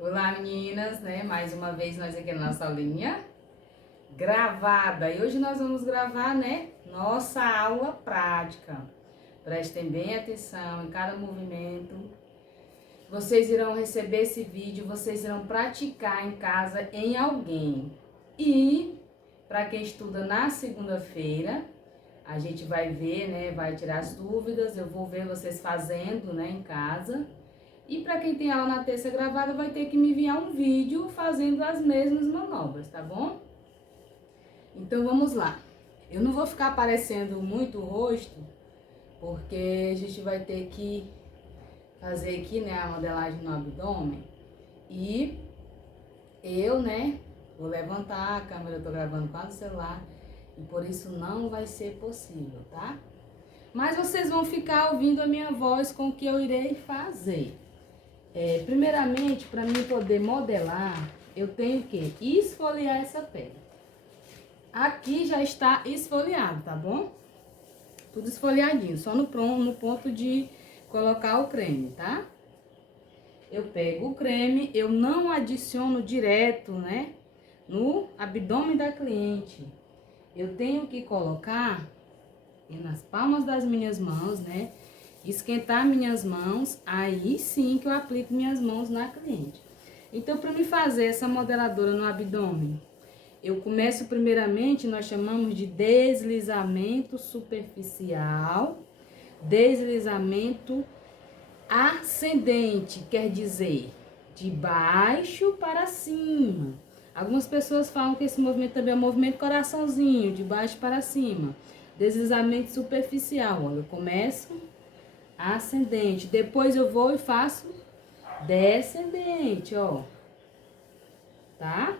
Olá meninas, né? Mais uma vez nós aqui na nossa aulinha gravada. E hoje nós vamos gravar, né? Nossa aula prática. Prestem bem atenção em cada movimento. Vocês irão receber esse vídeo, vocês irão praticar em casa em alguém. E para quem estuda na segunda-feira, a gente vai ver, né? Vai tirar as dúvidas, eu vou ver vocês fazendo, né, em casa. E para quem tem aula na terça gravada, vai ter que me enviar um vídeo fazendo as mesmas manobras, tá bom? Então vamos lá. Eu não vou ficar aparecendo muito o rosto, porque a gente vai ter que fazer aqui, né, a modelagem no abdômen. E eu, né, vou levantar a câmera, eu tô gravando com o celular, e por isso não vai ser possível, tá? Mas vocês vão ficar ouvindo a minha voz com o que eu irei fazer. Primeiramente, para mim poder modelar, eu tenho que esfoliar essa pele. Aqui já está esfoliado, tá bom? Tudo esfoliadinho, só no ponto de colocar o creme, tá? Eu pego o creme, eu não adiciono direto, né, no abdômen da cliente. Eu tenho que colocar nas palmas das minhas mãos, né? Esquentar minhas mãos, aí sim que eu aplico minhas mãos na cliente. Então, para me fazer essa modeladora no abdômen, eu começo primeiramente, nós chamamos de deslizamento superficial, deslizamento ascendente, quer dizer, de baixo para cima. Algumas pessoas falam que esse movimento também é um movimento coraçãozinho, de baixo para cima. Deslizamento superficial, olha, eu começo ascendente, depois eu vou e faço descendente, ó, tá?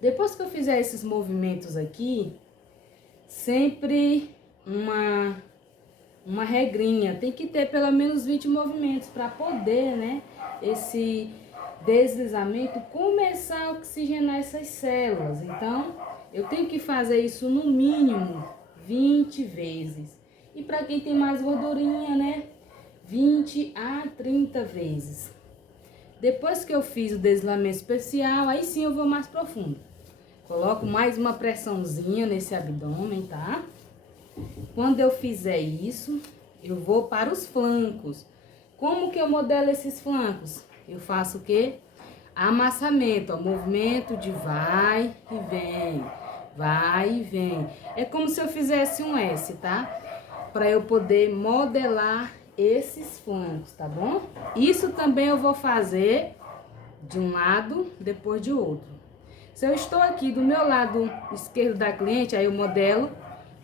Depois que eu fizer esses movimentos aqui, sempre uma regrinha, tem que ter pelo menos 20 movimentos para poder, né, esse deslizamento começar a oxigenar essas células. Então, eu tenho que fazer isso no mínimo 20 vezes. E para quem tem mais gordurinha, né, 20 a 30 vezes. Depois que eu fiz o deslizamento superficial, aí sim eu vou mais profundo. Coloco mais uma pressãozinha nesse abdômen, tá? Quando eu fizer isso, eu vou para os flancos. Como que eu modelo esses flancos? Eu faço o quê? Amassamento, ó, movimento de vai e vem, vai e vem. É como se eu fizesse um S, tá? Para eu poder modelar esses flancos, tá bom? Isso também eu vou fazer de um lado, depois de outro. Se eu estou aqui do meu lado esquerdo da cliente, aí eu modelo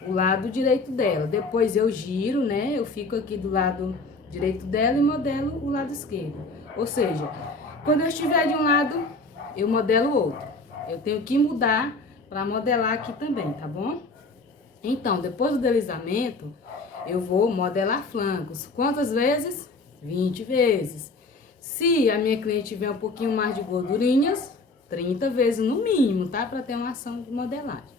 o lado direito dela. Depois eu giro, né? Eu fico aqui do lado direito dela e modelo o lado esquerdo. Ou seja, quando eu estiver de um lado, eu modelo o outro. Eu tenho que mudar para modelar aqui também, tá bom? Então, depois do deslizamento, eu vou modelar flancos. Quantas vezes? 20 vezes. Se a minha cliente tiver um pouquinho mais de gordurinhas, 30 vezes no mínimo, tá? Para ter uma ação de modelagem.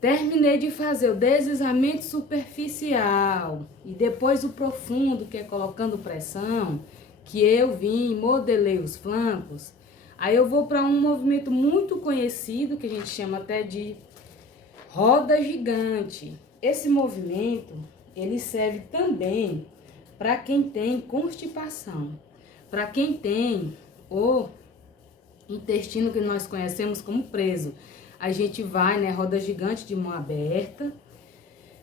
Terminei de fazer o deslizamento superficial e depois o profundo, que é colocando pressão, que eu vim e modelei os flancos. Aí eu vou para um movimento muito conhecido, que a gente chama até de roda gigante. Esse movimento, ele serve também para quem tem constipação, para quem tem o intestino que nós conhecemos como preso. A gente vai, né, roda gigante de mão aberta,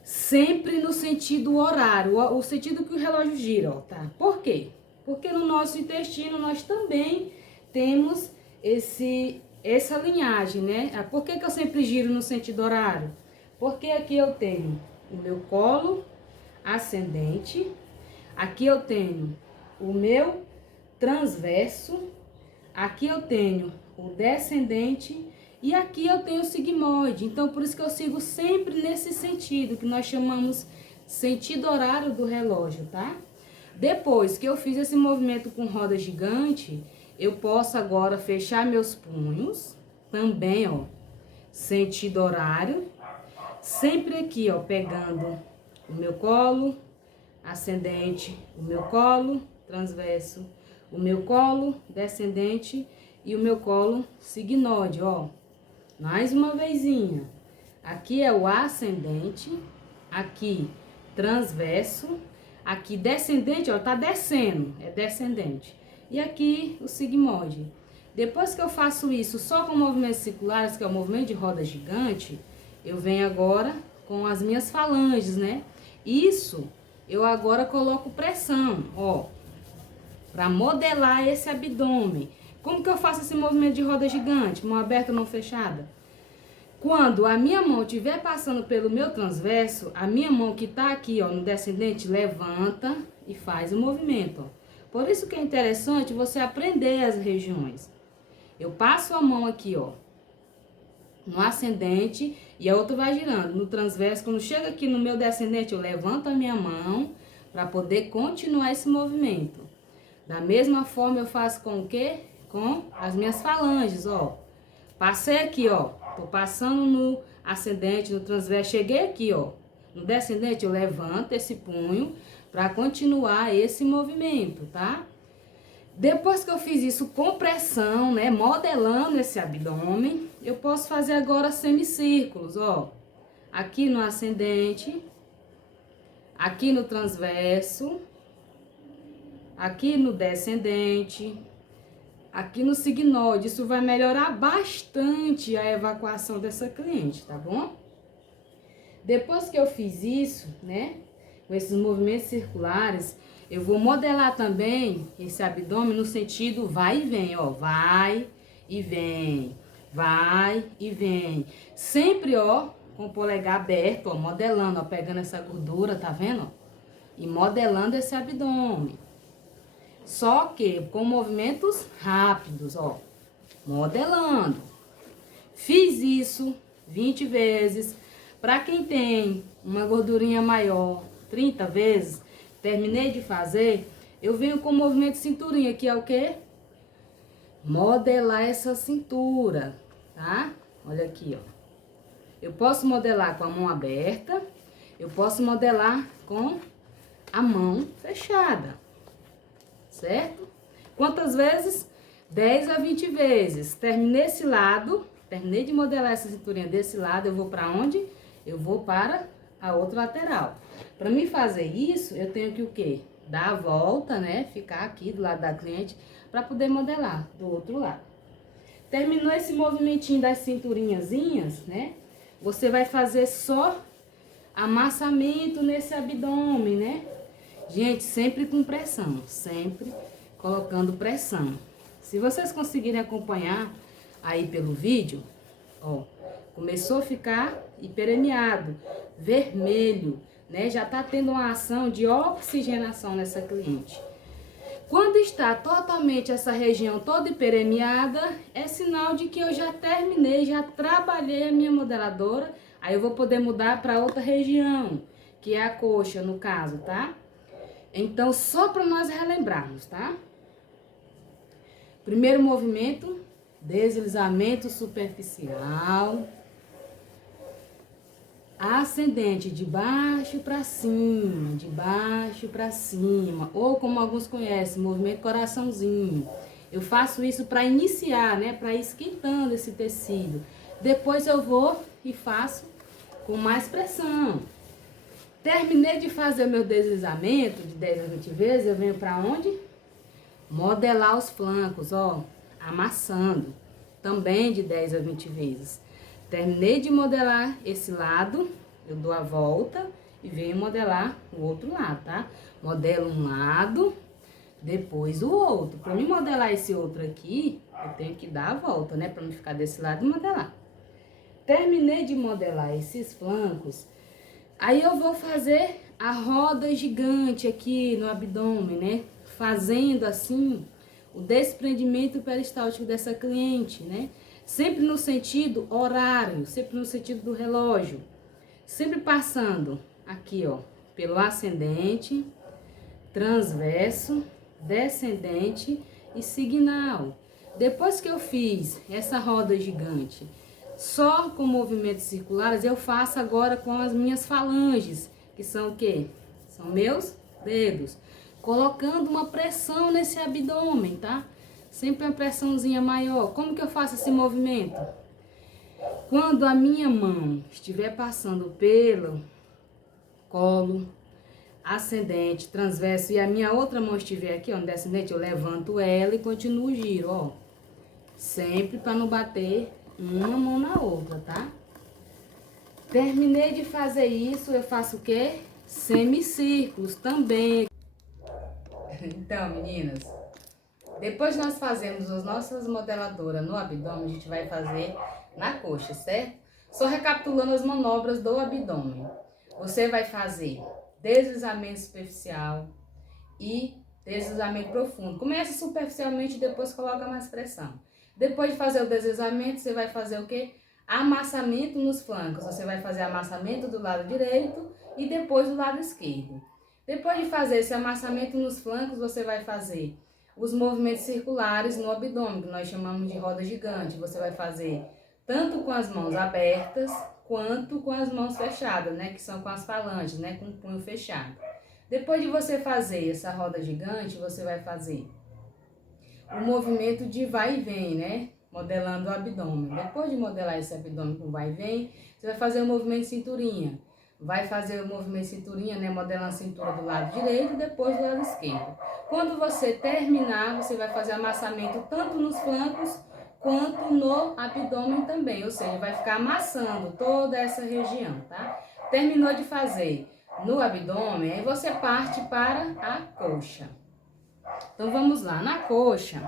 sempre no sentido horário, o sentido que o relógio gira, ó, tá? Por quê? Porque no nosso intestino nós também temos essa linhagem, né? Por que eu sempre giro no sentido horário? Porque aqui eu tenho o meu colo ascendente, aqui eu tenho o meu transverso, aqui eu tenho o descendente e aqui eu tenho o sigmoide. Então, por isso que eu sigo sempre nesse sentido, que nós chamamos sentido horário do relógio, tá? Depois que eu fiz esse movimento com roda gigante, eu posso agora fechar meus punhos, também, ó, sentido horário. Sempre aqui, ó, pegando o meu colo ascendente, o meu colo transverso, o meu colo descendente e o meu colo signoide, ó. Mais uma vezinha. Aqui é o ascendente, aqui transverso, aqui descendente, ó, tá descendo, é descendente. E aqui o sigmoide. Depois que eu faço isso só com movimentos circulares, que é o movimento de roda gigante, eu venho agora com as minhas falanges, né? Isso, eu agora coloco pressão, ó, para modelar esse abdômen. Como que eu faço esse movimento de roda gigante? Mão aberta, mão fechada? Quando a minha mão estiver passando pelo meu transverso, a minha mão que tá aqui, ó, no descendente, levanta e faz o movimento, ó. Por isso que é interessante você aprender as regiões. Eu passo a mão aqui, ó, no ascendente e a outra vai girando. No transverso, quando chega aqui no meu descendente, eu levanto a minha mão para poder continuar esse movimento. Da mesma forma eu faço com o quê? Com as minhas falanges, ó. Passei aqui, ó, tô passando no ascendente, no transverso, cheguei aqui, ó. No descendente eu levanto esse punho para continuar esse movimento, tá? Depois que eu fiz isso com pressão, né, modelando esse abdômen, eu posso fazer agora semicírculos, ó. Aqui no ascendente, aqui no transverso, aqui no descendente, aqui no signoide. Isso vai melhorar bastante a evacuação dessa cliente, tá bom? Depois que eu fiz isso, né, com esses movimentos circulares, eu vou modelar também esse abdômen no sentido vai e vem, ó, vai e vem, vai e vem. Sempre, ó, com o polegar aberto, ó, modelando, ó, pegando essa gordura, tá vendo, ó? E modelando esse abdômen. Só que com movimentos rápidos, ó, modelando. Fiz isso 20 vezes. Para quem tem uma gordurinha maior, 30 vezes, terminei de fazer, eu venho com o movimento de cinturinha, que é o quê? Modelar essa cintura, tá? Olha aqui, ó. Eu posso modelar com a mão aberta, eu posso modelar com a mão fechada, certo? Quantas vezes? 10 a 20 vezes. Terminei esse lado, terminei de modelar essa cinturinha desse lado, eu vou para onde? Eu vou para a outra lateral. Para mim fazer isso, eu tenho que o quê? Dar a volta, né? Ficar aqui do lado da cliente para poder modelar do outro lado. Terminou esse movimentinho das cinturinhazinhas, né? Você vai fazer só amassamento nesse abdômen, né? Gente, sempre com pressão, sempre colocando pressão. Se vocês conseguirem acompanhar aí pelo vídeo, ó, começou a ficar hiperemiado, vermelho, né? Já tá tendo uma ação de oxigenação nessa cliente. Quando está totalmente essa região toda hiperemiada, é sinal de que eu já terminei, já trabalhei a minha modeladora. Aí eu vou poder mudar para outra região, que é a coxa, no caso, tá? Então, só para nós relembrarmos, tá? Primeiro movimento, deslizamento superficial. Ascendente, de baixo para cima, de baixo para cima, ou como alguns conhecem, movimento coraçãozinho. Eu faço isso para iniciar, né, para ir esquentando esse tecido. Depois eu vou e faço com mais pressão. Terminei de fazer o meu deslizamento de 10 a 20 vezes, eu venho para onde? Modelar os flancos, ó, amassando, também de 10 a 20 vezes. Terminei de modelar esse lado, eu dou a volta e venho modelar o outro lado, tá? Modelo um lado, depois o outro. Para mim modelar esse outro aqui, eu tenho que dar a volta, né? Para não ficar desse lado e modelar. Terminei de modelar esses flancos, aí eu vou fazer a roda gigante aqui no abdômen, né? Fazendo assim o desprendimento peristáltico dessa cliente, né? Sempre no sentido horário, sempre no sentido do relógio. Sempre passando aqui, ó, pelo ascendente, transverso, descendente e signal. Depois que eu fiz essa roda gigante, só com movimentos circulares, eu faço agora com as minhas falanges, que são o quê? São meus dedos. colocando uma pressão nesse abdômen, tá? Sempre uma pressãozinha maior. Como que eu faço esse movimento? Quando a minha mão estiver passando pelo colo, ascendente, transverso, e a minha outra mão estiver aqui, ó, no descendente, eu levanto ela e continuo o giro, ó. Sempre para não bater uma mão na outra, tá? Terminei de fazer isso, eu faço o quê? Semicírculos também. Então, meninas, depois nós fazemos as nossas modeladoras no abdômen, a gente vai fazer na coxa, certo? Só recapitulando as manobras do abdômen. Você vai fazer deslizamento superficial e deslizamento profundo. Começa superficialmente e depois coloca mais pressão. Depois de fazer o deslizamento, você vai fazer o quê? Amassamento nos flancos. Você vai fazer amassamento do lado direito e depois do lado esquerdo. Depois de fazer esse amassamento nos flancos, você vai fazer os movimentos circulares no abdômen, que nós chamamos de roda gigante. Você vai fazer tanto com as mãos abertas, quanto com as mãos fechadas, né? Que são com as falanges, né? Com o punho fechado. Depois de você fazer essa roda gigante, você vai fazer o movimento de vai e vem, né? Modelando o abdômen. Depois de modelar esse abdômen com vai e vem, você vai fazer o movimento de cinturinha. Vai fazer o movimento de cinturinha, né? Modelando a cintura do lado direito e depois do lado esquerdo. Quando você terminar, você vai fazer amassamento tanto nos flancos quanto no abdômen também. Ou seja, vai ficar amassando toda essa região, tá? Terminou de fazer no abdômen, aí você parte para a coxa. Então vamos lá, na coxa,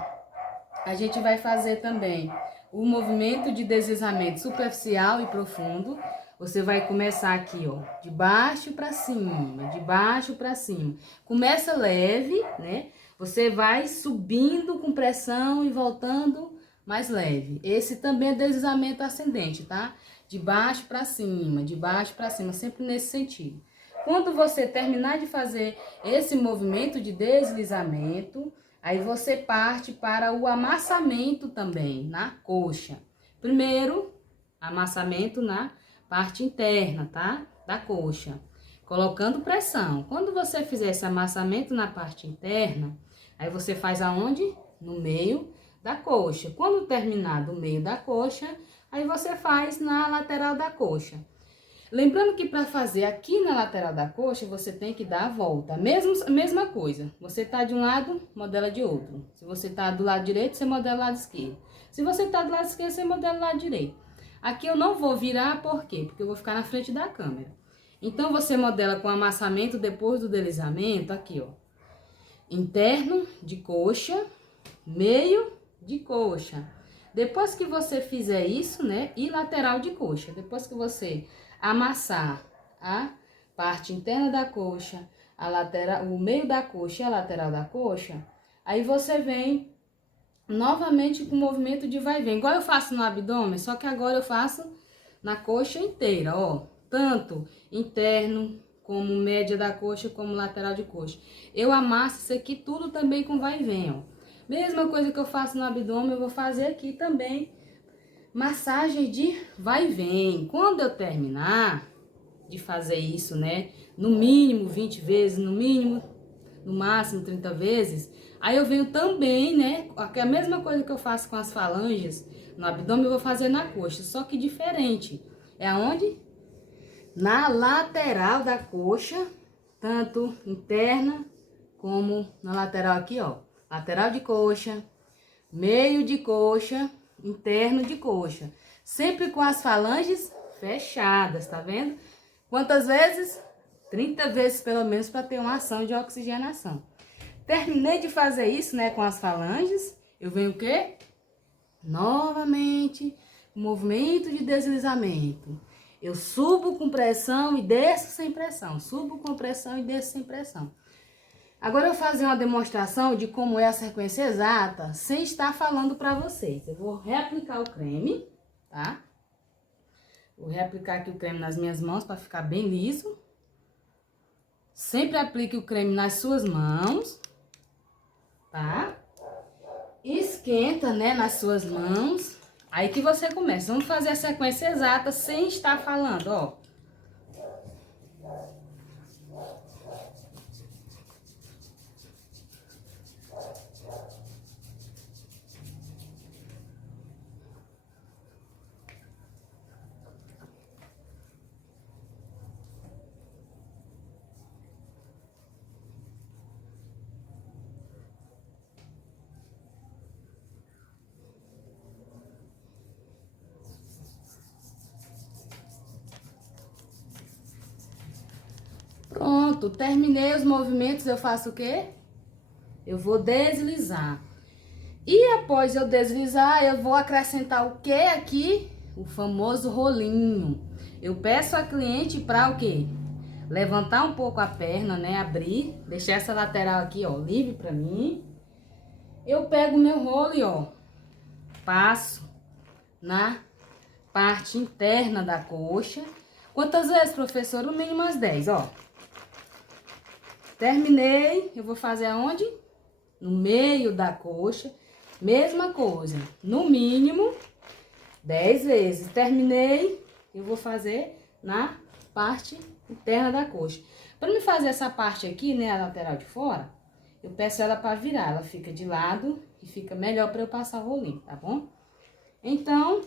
a gente vai fazer também o movimento de deslizamento superficial e profundo. Você vai começar aqui, ó, de baixo para cima, de baixo para cima. Começa leve, né? Você vai subindo com pressão e voltando mais leve. Esse também é deslizamento ascendente, tá? De baixo para cima, sempre nesse sentido. Quando você terminar de fazer esse movimento de deslizamento, aí você parte para o amassamento também, na coxa. Primeiro, amassamento na parte interna, tá? Da coxa, colocando pressão. Quando você fizer esse amassamento na parte interna, aí você faz aonde? No meio da coxa. Quando terminar do meio da coxa, aí você faz na lateral da coxa. Lembrando que para fazer aqui na lateral da coxa, você tem que dar a volta. Mesma coisa. Você tá de um lado, modela de outro. Se você tá do lado direito, você modela do lado esquerdo. Se você tá do lado esquerdo, você modela do lado direito. Aqui eu não vou virar, por quê? Porque eu vou ficar na frente da câmera. Então, você modela com amassamento depois do deslizamento, aqui, ó. Interno de coxa, meio de coxa. Depois que você fizer isso, né? E lateral de coxa. Depois que você amassar a parte interna da coxa, a lateral, o meio da coxa e a lateral da coxa, aí você vem novamente com o movimento de vai e vem. Igual eu faço no abdômen, só que agora eu faço na coxa inteira, ó. Tanto interno, como média da coxa, como lateral de coxa. Eu amasso isso aqui tudo também com vai e vem, ó. Mesma coisa que eu faço no abdômen, eu vou fazer aqui também. Massagem de vai e vem. Quando eu terminar de fazer isso, né? No mínimo 20 vezes, no mínimo, no máximo 30 vezes. Aí eu venho também, né? A mesma coisa que eu faço com as falanges no abdômen, eu vou fazer na coxa. Só que diferente. É aonde? Na lateral da coxa. Tanto interna como na lateral aqui, ó. Lateral de coxa, meio de coxa, interno de coxa. Sempre com as falanges fechadas, tá vendo? Quantas vezes? 30 vezes pelo menos para ter uma ação de oxigenação. Terminei de fazer isso, né, com as falanges. Eu venho o quê? Novamente, movimento de deslizamento. Eu subo com pressão e desço sem pressão. Subo com pressão e desço sem pressão. Agora eu vou fazer uma demonstração de como é a sequência exata, sem estar falando para vocês. Eu vou reaplicar o creme, tá? Vou reaplicar aqui o creme nas minhas mãos para ficar bem liso. Sempre aplique o creme nas suas mãos, tá? Esquenta, né, nas suas mãos. Aí que você começa. Vamos fazer a sequência exata sem estar falando, ó. Pronto, terminei os movimentos, eu faço o quê? Eu vou deslizar. E após eu deslizar, eu vou acrescentar o que aqui? O famoso rolinho. Eu peço a cliente para o quê? Levantar um pouco a perna, né? Abrir, deixar essa lateral aqui, ó, livre para mim. Eu pego o meu rolo e, ó, passo na parte interna da coxa. Quantas vezes, professor? No mínimo umas 10, ó. Terminei, eu vou fazer aonde? No meio da coxa. Mesma coisa, no mínimo 10 vezes. Terminei, eu vou fazer na parte interna da coxa. Para me fazer essa parte aqui, né, a lateral de fora, eu peço ela para virar. Ela fica de lado e fica melhor para eu passar o rolinho, tá bom? Então,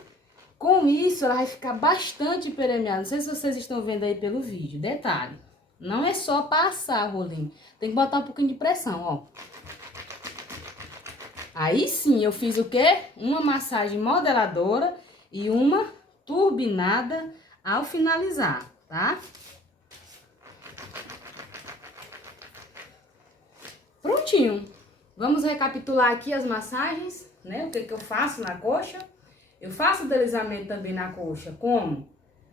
com isso, ela vai ficar bastante permeada. Não sei se vocês estão vendo aí pelo vídeo. Detalhe, não é só passar o rolinho. Tem que botar um pouquinho de pressão, ó. Aí sim, eu fiz o quê? Uma massagem modeladora e uma turbinada ao finalizar, tá? Prontinho. Vamos recapitular aqui as massagens, né? O que eu faço na coxa. Eu faço deslizamento também na coxa, como?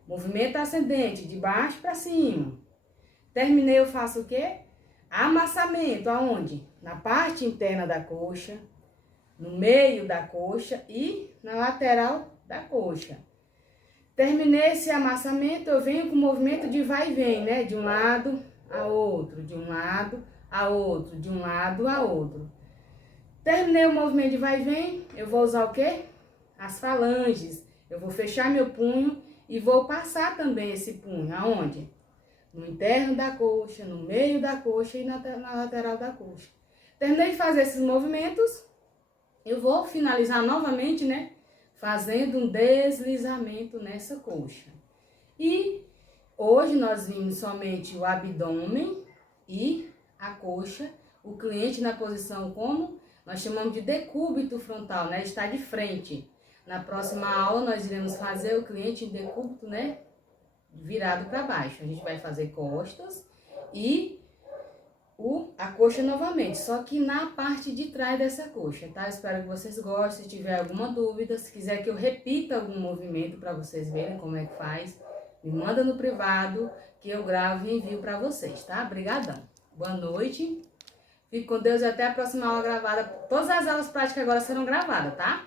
Movimento ascendente, de baixo para cima. Terminei, eu faço o quê? Amassamento, aonde? Na parte interna da coxa, no meio da coxa e na lateral da coxa. Terminei esse amassamento, eu venho com o movimento de vai e vem, né? De um lado a outro, de um lado a outro, de um lado a outro. Terminei o movimento de vai e vem, eu vou usar o quê? As falanges. Eu vou fechar meu punho e vou passar também esse punho. Aonde? No interno da coxa, no meio da coxa e na lateral da coxa. Terminei de fazer esses movimentos. Eu vou finalizar novamente, né? Fazendo um deslizamento nessa coxa. E hoje nós vimos somente o abdômen e a coxa. O cliente na posição como? Nós chamamos de decúbito frontal, né? Está de frente. Na próxima aula nós iremos fazer o cliente em decúbito, né? Virado para baixo. A gente vai fazer costas e a coxa novamente, só que na parte de trás dessa coxa, tá? Espero que vocês gostem. Se tiver alguma dúvida, se quiser que eu repita algum movimento para vocês verem como é que faz, me manda no privado que eu gravo e envio para vocês, tá? Obrigadão. Boa noite. Fique com Deus e até a próxima aula gravada. Todas as aulas práticas agora serão gravadas, tá?